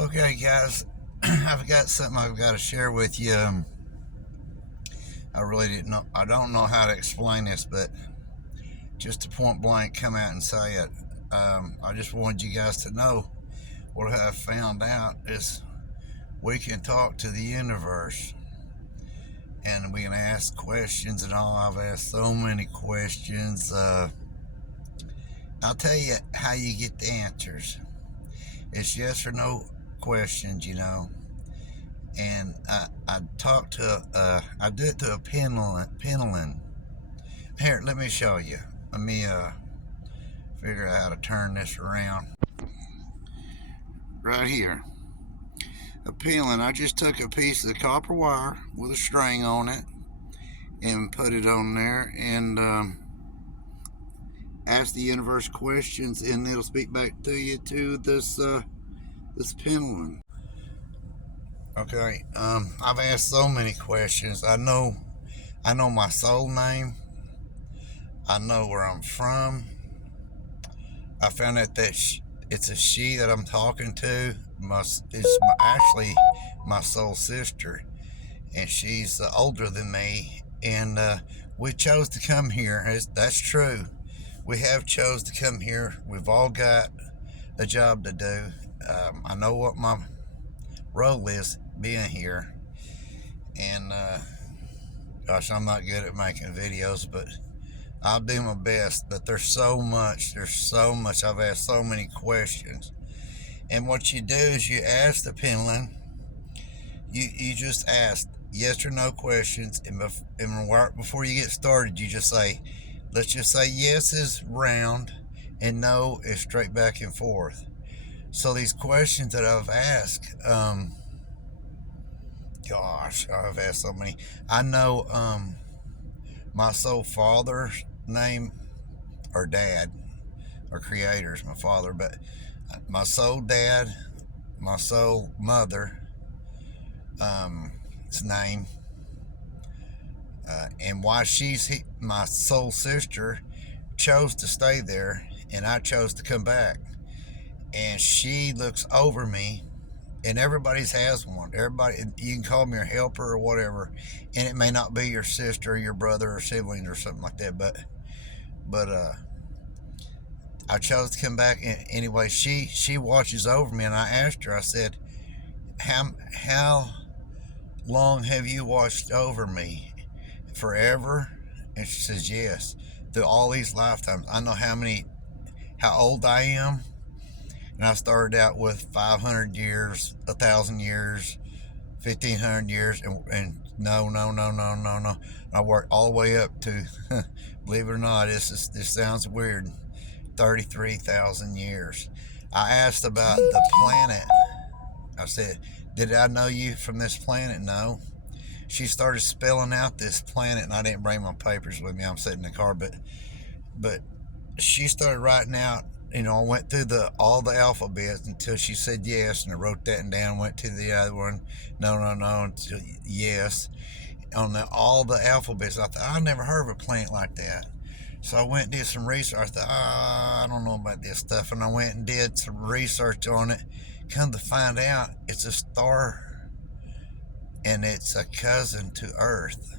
Okay, guys, I've got something I've got to share with you. I really didn't know. I don't know how to explain this, but just to point blank come out and say it. I just wanted you guys to know what I've found out is we can talk to the universe and we can ask questions and all. I've asked so many questions. I'll tell you how you get the answers. It's yes or no questions. And I talk to I do it to a pendulum. Here, let me show you. Let me figure out how to turn this around. Right here, a pendulum. I just took a piece of the copper wire with a string on it and put it on there and ask the universe questions, and it'll speak back to you to this pendulum. Okay. I've asked so many questions. I know my soul name. I know where I'm from. I found out that it's a she that I'm talking to. Actually my soul sister, and she's older than me. And we chose to come here. That's true. We have chose to come here. We've all got a job to do. I know what my role is being here, and gosh, I'm not good at making videos, but I'll do my best. But there's so much. I've asked so many questions. And what you do is you ask the pendulum, you just ask yes or no questions. And right before you get started, you just say, let's just say yes is round and no is straight back and forth. So these questions that I've asked, gosh, I've asked so many. I know my soul father's name, or dad, or creator is my father, but my soul dad, my soul mother, his name, and why my soul sister chose to stay there, and I chose to come back. And she looks over me, and everybody's has one. Everybody, you can call me your helper or whatever, and it may not be your sister or your brother or siblings or something like that, but I chose to come back. And anyway, she watches over me, and I asked her. I said, "How long have you watched over me? Forever?" And she says, "Yes, through all these lifetimes. I know how old I am." And I started out with 500 years, 1,000 years, 1,500 years, and no. I worked all the way up to, believe it or not, this sounds weird, 33,000 years. I asked about the planet. I said, "Did I know you from this planet?" No. She started spelling out this planet, and I didn't bring my papers with me. I'm sitting in the car, but she started writing out. I went through all the alphabets until she said yes, and I wrote that down. Went to the other one, no, until yes. On all the alphabets, I thought I never heard of a planet like that. So I went and did some research. I thought, I don't know about this stuff, and I went and did some research on it. Come to find out, it's a star, and it's a cousin to Earth.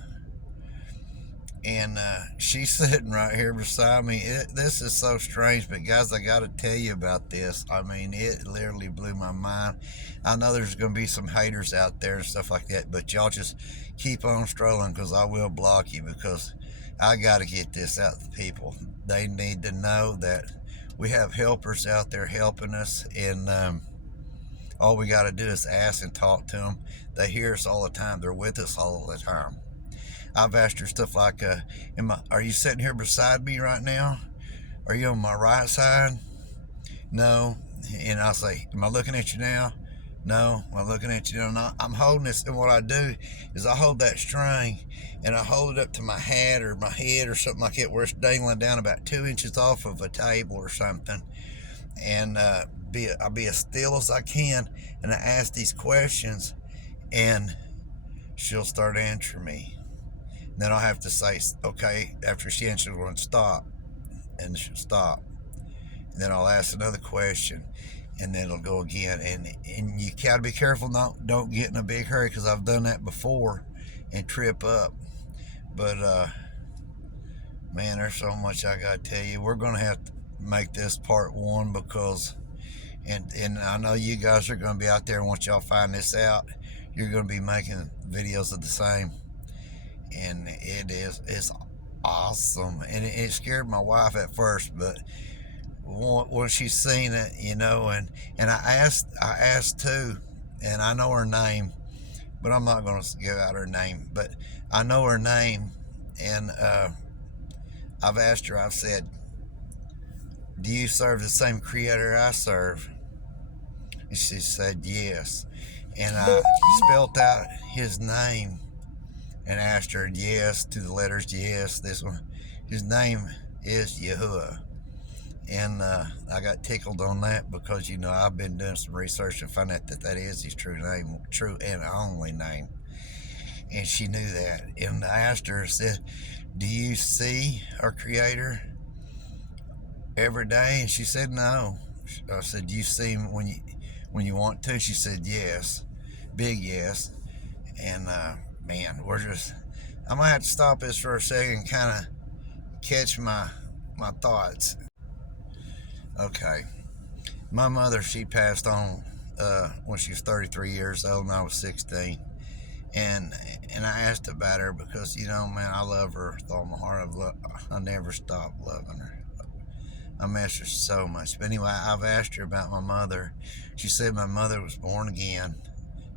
And she's sitting right here beside me. This is so strange, but guys, I got to tell you about this. I mean, it literally blew my mind. I know there's going to be some haters out there and stuff like that, but y'all just keep on strolling, because I will block you, because I got to get this out to people. They need to know that we have helpers out there helping us, and all we got to do is ask and talk to them. They hear us all the time. They're with us all the time. I've asked her stuff like, are you sitting here beside me right now? Are you on my right side? No. And I'll say, am I looking at you now? No. Am I looking at you now? I'm holding this, and what I do is I hold that string, and I hold it up to my hat or my head or something like that, where it's dangling down about 2 inches off of a table or something. And I'll be as still as I can, and I ask these questions, and she'll start answering me. Then I'll have to say, okay, after she answers one, stop. And she'll stop. And then I'll ask another question. and then it'll go again. And you gotta be careful, don't get in a big hurry, because I've done that before and trip up. But man, there's so much I gotta tell you. We're gonna have to make this part one, because and I know you guys are gonna be out there, and once y'all find this out, you're gonna be making videos of the same. And it's awesome. And it scared my wife at first, but when she's seen it, and I asked too, and I know her name, but I'm not going to give out her name, but I know her name. And I've asked her, I've said, do you serve the same creator I serve? And she said yes. And I spelled out his name and asked her, yes, to the letters, yes, this one. His name is Yahuwah. And I got tickled on that, because I've been doing some research and found out that is his true name, true and only name. And she knew that. And I asked her, I said, do you see our creator every day? And she said no. I said, do you see him when you want to? She said yes, big yes. And man, I'm gonna have to stop this for a second and kind of catch my thoughts. Okay, my mother, she passed on when she was 33 years old, and I was 16. And I asked about her because, man, I love her with all my heart. I never stopped loving her. I miss her so much. But anyway, I've asked her about my mother. She said my mother was born again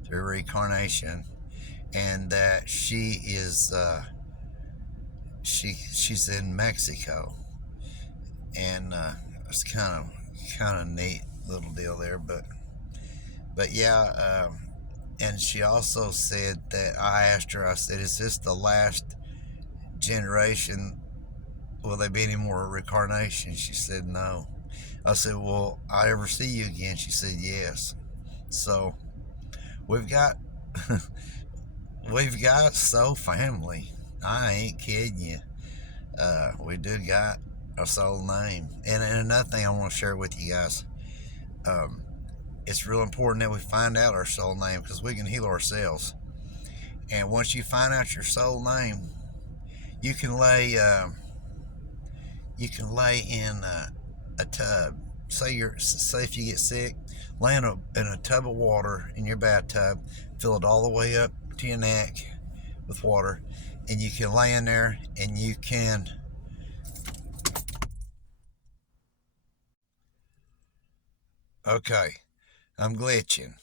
through reincarnation, and that she is she's in Mexico. And it's kind of neat little deal there. But yeah. And she also said that, I asked her, I said, is this the last generation? Will there be any more reincarnations? She said no. I said, will I ever see you again? She said yes. So we've got soul family. I ain't kidding you. We do got a soul name. And another thing I want to share with you guys, it's real important that we find out our soul name, because we can heal ourselves. And once you find out your soul name, you can lay in a tub. Say if you get sick, lay in a tub of water in your bathtub, fill it all the way up to your neck with water, and you can lay in there, and you can okay, I'm glitching.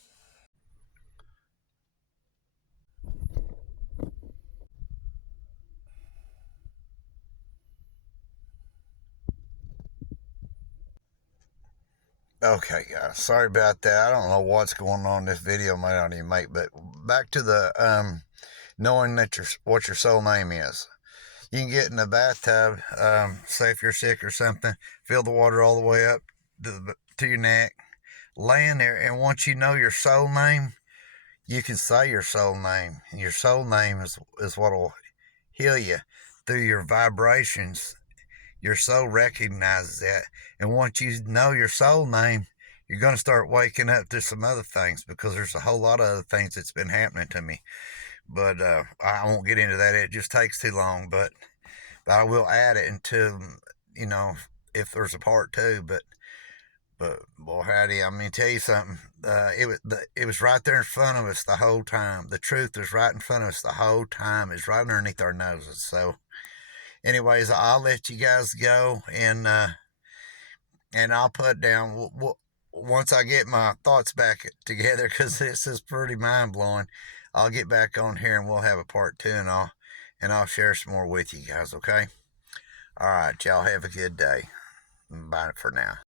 Okay, guys, sorry about that. I don't know what's going on in this video. Might not even make. But back to the knowing that what your soul name is. You can get in the bathtub, say if you're sick or something, fill the water all the way up to your neck, lay in there, and once you know your soul name, you can say your soul name. And your soul name is what will heal you through your vibrations. Your soul recognizes that. And once you know your soul name, you're going to start waking up to some other things, because there's a whole lot of other things that's been happening to me. But I won't get into that. It just takes too long. But I will add it until, if there's a part two. But boy, howdy, I'm going to tell you something. It was right there in front of us the whole time. The truth was right in front of us the whole time. It's right underneath our noses. So anyways, I'll let you guys go, and I'll put down once I get my thoughts back together, because this is pretty mind blowing. I'll get back on here, and we'll have a part two, and I'll share some more with you guys. Okay. All right, y'all have a good day. Bye for now.